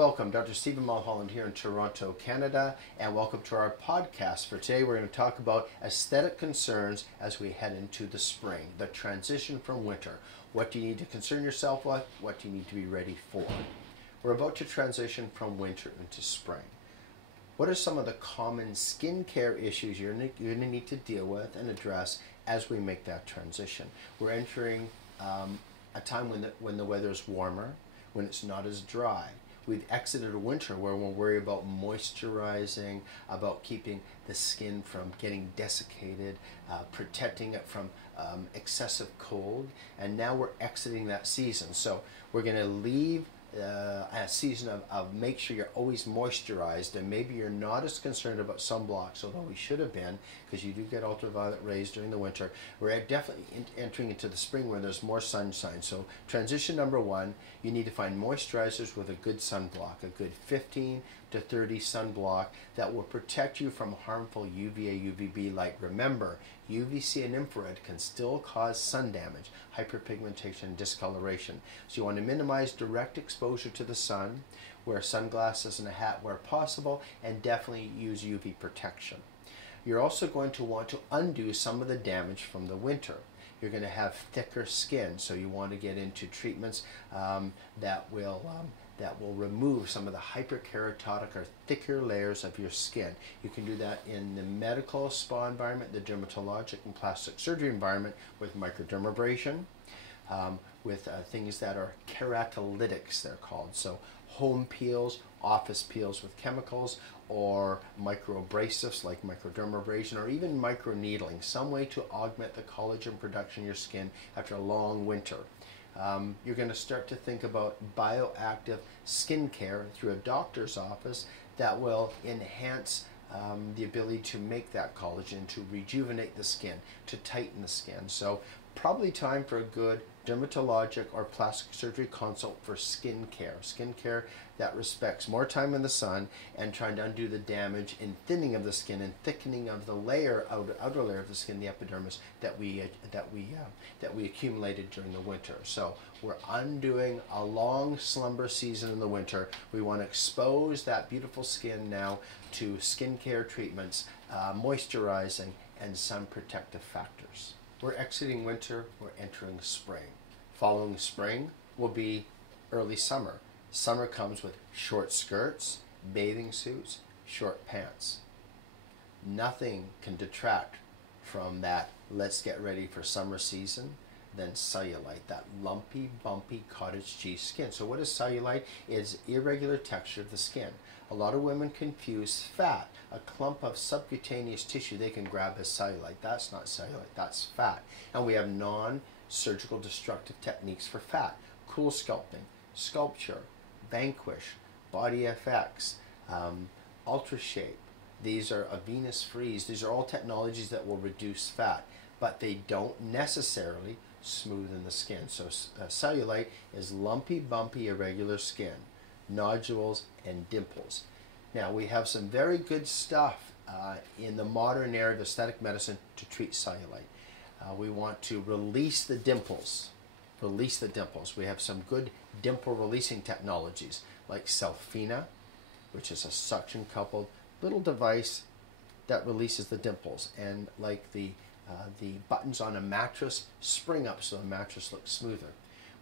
welcome. Dr. Stephen Mulholland here in Toronto, Canada, and welcome to our podcast. For today, we're going to talk about aesthetic concerns as we head into the spring, the transition from winter. What do you need to concern yourself with? What do you need to be ready for? We're about to transition from winter into spring. What are some of the common skincare issues you're going to need to deal with and address as we make that transition? We're entering a time when the weather is warmer, when it's not as dry. We've exited a winter where we'll worry about moisturizing, about keeping the skin from getting desiccated, protecting it from excessive cold, and now we're exiting that season. So we're going to leave a season of make sure you're always moisturized, and maybe you're not as concerned about sunblocks, although we should have been, because you do get ultraviolet rays during the winter. We're definitely entering into the spring where there's more sunshine. So transition number one, you need to find moisturizers with a good sunblock, a good 15 to 30 sunblock that will protect you from harmful UVA, UVB light. Remember, UVC and infrared can still cause sun damage, hyperpigmentation, and discoloration. So you want to minimize direct exposure to the sun, wear sunglasses and a hat where possible, and definitely use UV protection. You're also going to want to undo some of the damage from the winter. You're going to have thicker skin, so you want to get into treatments that will remove some of the hyperkeratotic or thicker layers of your skin. You can do that in the medical spa environment, the dermatologic and plastic surgery environment with microdermabrasion, with things that are keratolytics, they're called. So home peels, office peels with chemicals, or microabrasives like microdermabrasion, or even microneedling, some way to augment the collagen production in your skin after a long winter. You're going to start to think about bioactive skincare through a doctor's office that will enhance the ability to make that collagen, to rejuvenate the skin, to tighten the skin. So probably time for a good dermatologic or plastic surgery consult for skincare that respects more time in the sun and trying to undo the damage in thinning of the skin and thickening of the outer layer of the skin, the epidermis, that we accumulated during the winter. So we're undoing a long slumber season in the winter. We want to expose that beautiful skin now to skincare treatments, moisturizing, and sun protective factors. We're exiting winter, we're entering spring. Following spring will be early summer. Summer comes with short skirts, bathing suits, short pants. Nothing can detract from that let's get ready for summer season than cellulite, that lumpy, bumpy cottage cheese skin. So what is cellulite? It's irregular texture of the skin. A lot of women confuse fat, a clump of subcutaneous tissue they can grab as cellulite. That's not cellulite, that's fat. And we have non-surgical destructive techniques for fat: cool sculpting, sculpture, Vanquish, Body FX, UltraShape. These are a Venus Freeze. These are all technologies that will reduce fat, but they don't necessarily smoothen the skin. So cellulite is lumpy, bumpy, irregular skin, nodules, and dimples. Now, we have some very good stuff in the modern era of aesthetic medicine to treat cellulite. We want to release the dimples. Release the dimples. We have some good dimple releasing technologies like Selfina, which is a suction coupled little device that releases the dimples, and like the buttons on a mattress spring up so the mattress looks smoother.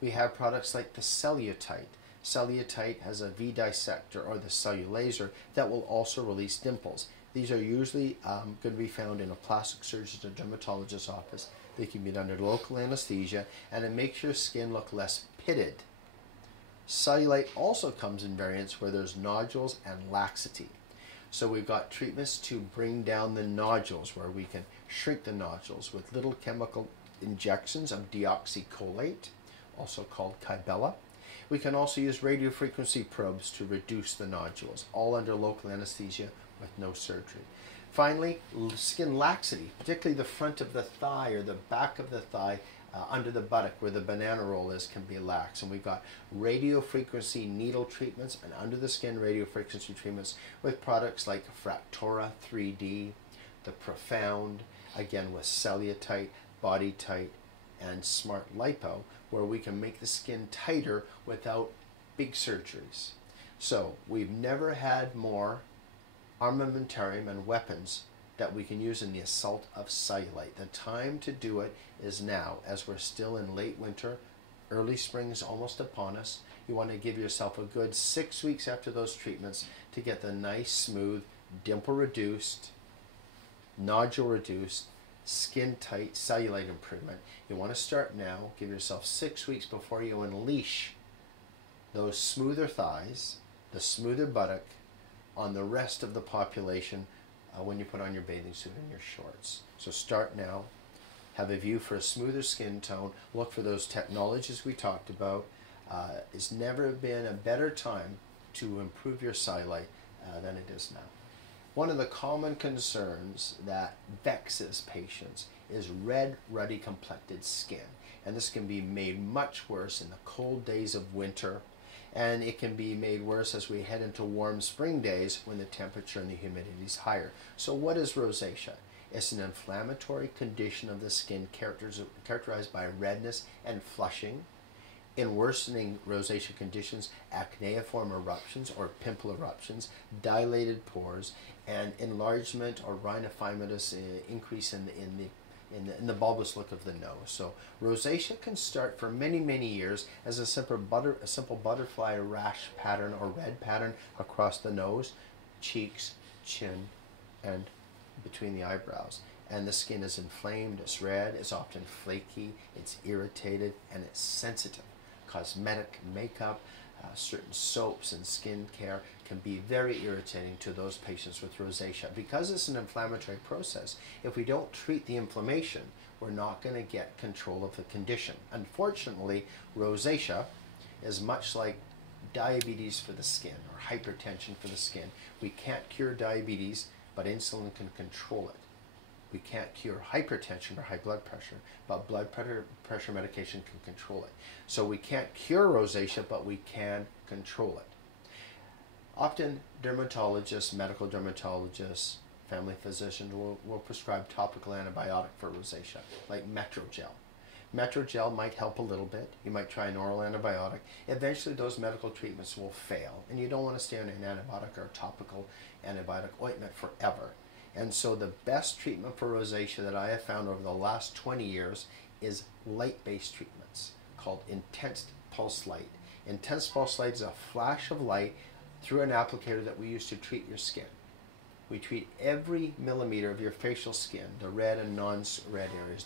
We have products like the Cellulite. Cellulite has a V-dissector, or the Cellulaser, that will also release dimples. These are usually going to be found in a plastic surgeon's or dermatologist's office. They can be done under local anesthesia, and it makes your skin look less pitted. Cellulite also comes in variants where there's nodules and laxity. So we've got treatments to bring down the nodules, where we can shrink the nodules with little chemical injections of deoxycholate, also called Kybella. We can also use radiofrequency probes to reduce the nodules, all under local anesthesia with no surgery. Finally, skin laxity, particularly the front of the thigh or the back of the thigh, under the buttock where the banana roll is, can be lax. And we've got radiofrequency needle treatments and under the skin radiofrequency treatments with products like Fractora 3D, the Profound, again with Cellulite, Body Tight, and Smart Lipo, where we can make the skin tighter without big surgeries. So we've never had more armamentarium and weapons that we can use in the assault of cellulite. The time to do it is now, as we're still in late winter, early spring is almost upon us. You want to give yourself a good 6 weeks after those treatments to get the nice, smooth, dimple reduced, nodule reduced, skin tight cellulite improvement. You want to start now. Give yourself 6 weeks before you unleash those smoother thighs, the smoother buttock on the rest of the population when you put on your bathing suit and your shorts. So start now. Have a view for a smoother skin tone. Look for those technologies we talked about. It's never been a better time to improve your cellulite than it is now. One of the common concerns that vexes patients is red, ruddy complected skin. And this can be made much worse in the cold days of winter. And it can be made worse as we head into warm spring days when the temperature and the humidity is higher. So what is rosacea? It's an inflammatory condition of the skin characterized by redness and flushing. In worsening rosacea conditions, acneiform eruptions or pimple eruptions, dilated pores, and enlargement or rhinophymatous increase in the bulbous look of the nose. So rosacea can start for many, many years as a simple butterfly rash pattern or red pattern across the nose, cheeks, chin, and between the eyebrows. And the skin is inflamed, it's red, it's often flaky, it's irritated, and it's sensitive. Cosmetic makeup, certain soaps and skin care can be very irritating to those patients with rosacea. Because it's an inflammatory process, if we don't treat the inflammation, we're not going to get control of the condition. Unfortunately, rosacea is much like diabetes for the skin or hypertension for the skin. We can't cure diabetes, but insulin can control it. We can't cure hypertension or high blood pressure, but blood pressure medication can control it. So we can't cure rosacea, but we can control it. Often dermatologists, medical dermatologists, family physicians will prescribe topical antibiotic for rosacea, like Metrogel. Metrogel might help a little bit. You might try an oral antibiotic. Eventually those medical treatments will fail, and you don't want to stay on an antibiotic or topical antibiotic ointment forever. And so the best treatment for rosacea that I have found over the last 20 years is light-based treatments called intense pulse light. Intense pulse light is a flash of light through an applicator that we use to treat your skin. We treat every millimeter of your facial skin, the red and non-red areas.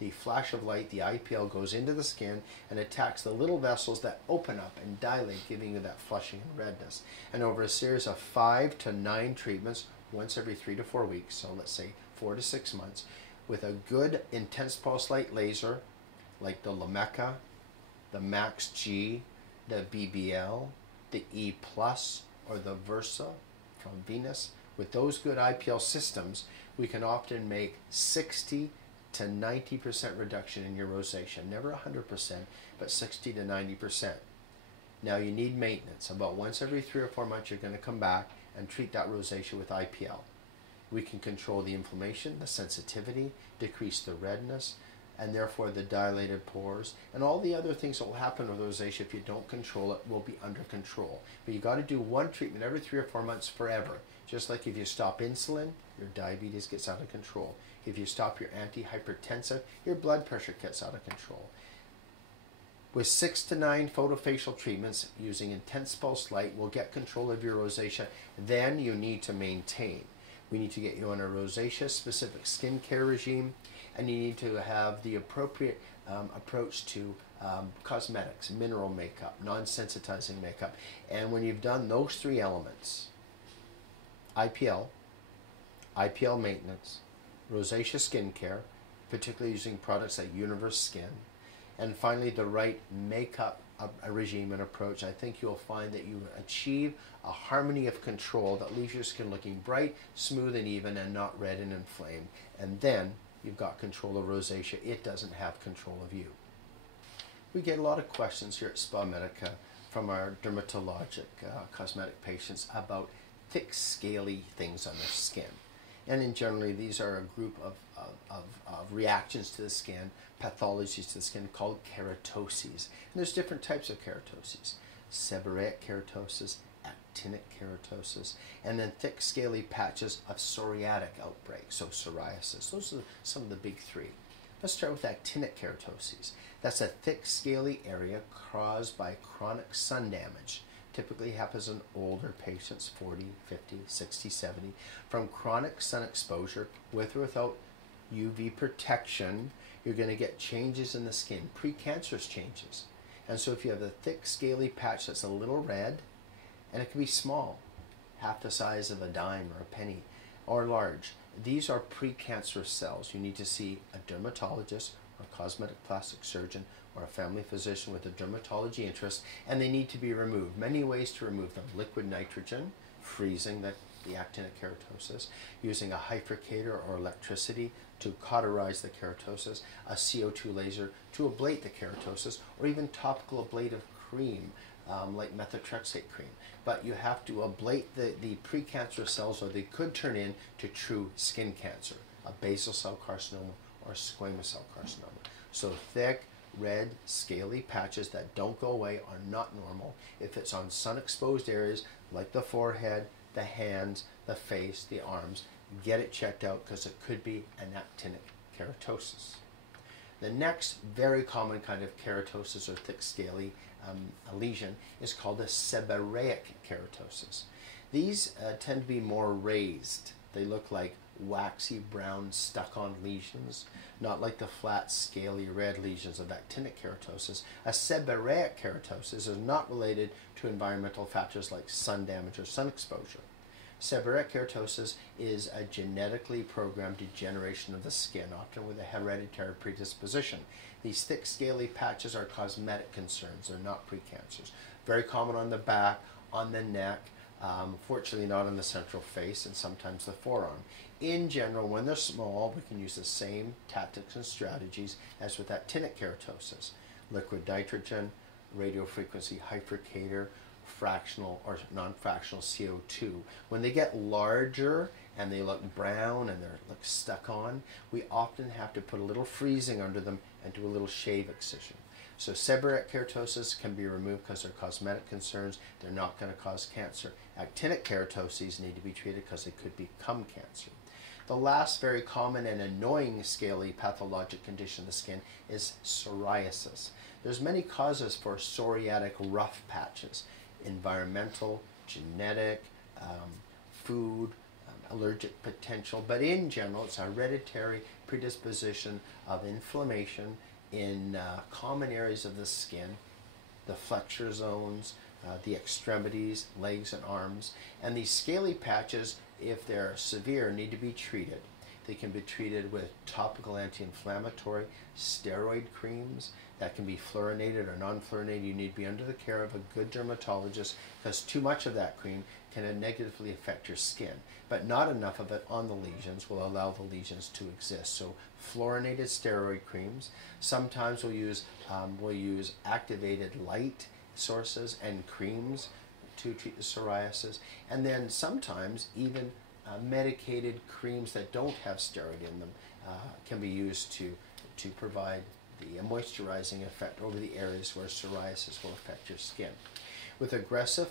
The flash of light, the IPL, goes into the skin and attacks the little vessels that open up and dilate, giving you that flushing and redness. And over a series of 5 to 9 treatments, once every 3 to 4 weeks, so let's say 4 to 6 months, with a good intense pulse light laser like the Lameca, the Max G, the BBL, the E+, or the Versa from Venus. With those good IPL systems, we can often make 60 to 90% reduction in your rosacea. Never 100%, but 60 to 90%. Now you need maintenance. About once every 3 or 4 months, you're going to come back and treat that rosacea with IPL. We can control the inflammation, the sensitivity, decrease the redness, and therefore the dilated pores, and all the other things that will happen with rosacea if you don't control it will be under control. But you got to do one treatment every 3 or 4 months forever. Just like if you stop insulin, your diabetes gets out of control. If you stop your antihypertensive, your blood pressure gets out of control. With 6 to 9 photofacial treatments using intense pulse light, we'll get control of your rosacea. Then you need to maintain. We need to get you on a rosacea-specific skincare regime, and you need to have the appropriate approach to cosmetics, mineral makeup, non-sensitizing makeup. And when you've done those 3 elements, IPL, IPL maintenance, rosacea skincare, particularly using products like Universe Skin, and finally the right makeup regime and approach, I think you'll find that you achieve a harmony of control that leaves your skin looking bright, smooth, and even, and not red and inflamed. And then you've got control of rosacea. It doesn't have control of you. We get a lot of questions here at SpaMedica from our dermatologic cosmetic patients about thick, scaly things on their skin. And in generally, these are a group of reactions to the skin, pathologies to the skin called keratoses. And there's different types of keratoses. Seborrheic keratosis, actinic keratosis, and then thick scaly patches of psoriatic outbreak, so psoriasis. Those are some of the big three. Let's start with actinic keratosis. That's a thick scaly area caused by chronic sun damage. Typically happens in older patients, 40, 50, 60, 70, from chronic sun exposure with or without UV protection. You're going to get changes in the skin, precancerous changes. And so if you have a thick scaly patch that's a little red, and it can be small, half the size of a dime or a penny, or large, these are precancerous cells. You need to see a dermatologist or a cosmetic plastic surgeon or a family physician with a dermatology interest, and they need to be removed. Many ways to remove them: liquid nitrogen, freezing the actinic keratosis, using a hyfricator or electricity to cauterize the keratosis, a CO2 laser to ablate the keratosis, or even topical ablative cream like methotrexate cream. But you have to ablate the precancerous cells, or they could turn into true skin cancer, a basal cell carcinoma or a squamous cell carcinoma. So thick, red, scaly patches that don't go away are not normal. If it's on sun-exposed areas like the forehead, the hands, the face, the arms, get it checked out because it could be an actinic keratosis. The next very common kind of keratosis or thick scaly lesion is called a seborrheic keratosis. These tend to be more raised. They look like waxy brown stuck-on lesions, not like the flat scaly red lesions of actinic keratosis. A seborrheic keratosis is not related to environmental factors like sun damage or sun exposure. Seborrheic keratosis is a genetically programmed degeneration of the skin, often with a hereditary predisposition. These thick scaly patches are cosmetic concerns. They're not precancers. Very common on the back, on the neck, fortunately not on the central face, and sometimes the forearm. In general, when they're small, we can use the same tactics and strategies as with actinic keratosis: liquid nitrogen, radiofrequency hyfricator, fractional or non-fractional CO2. When they get larger and they look brown and they're stuck on, we often have to put a little freezing under them and do a little shave excision. So seborrheic keratosis can be removed because they're cosmetic concerns. They're not going to cause cancer. Actinic keratoses need to be treated because they could become cancer. The last very common and annoying scaly pathologic condition of the skin is psoriasis. There's many causes for psoriatic rough patches: environmental, genetic, food, allergic potential, but in general it's a hereditary predisposition of inflammation in common areas of the skin, the flexure zones, the extremities, legs and arms. And these scaly patches, if they're severe, need to be treated. They can be treated with topical anti-inflammatory, steroid creams that can be fluorinated or non-fluorinated. You need to be under the care of a good dermatologist because too much of that cream can negatively affect your skin. But not enough of it on the lesions will allow the lesions to exist. So fluorinated steroid creams. Sometimes we'll use activated light sources and creams to treat the psoriasis. And then sometimes even medicated creams that don't have steroid in them can be used to provide the moisturizing effect over the areas where psoriasis will affect your skin. With aggressive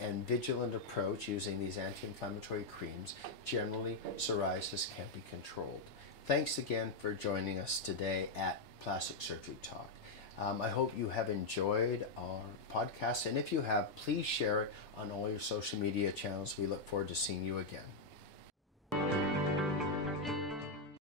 and vigilant approach using these anti-inflammatory creams, generally psoriasis can be controlled. Thanks again for joining us today at Plastic Surgery Talk. I hope you have enjoyed our podcast, and if you have, please share it on all your social media channels. We look forward to seeing you again.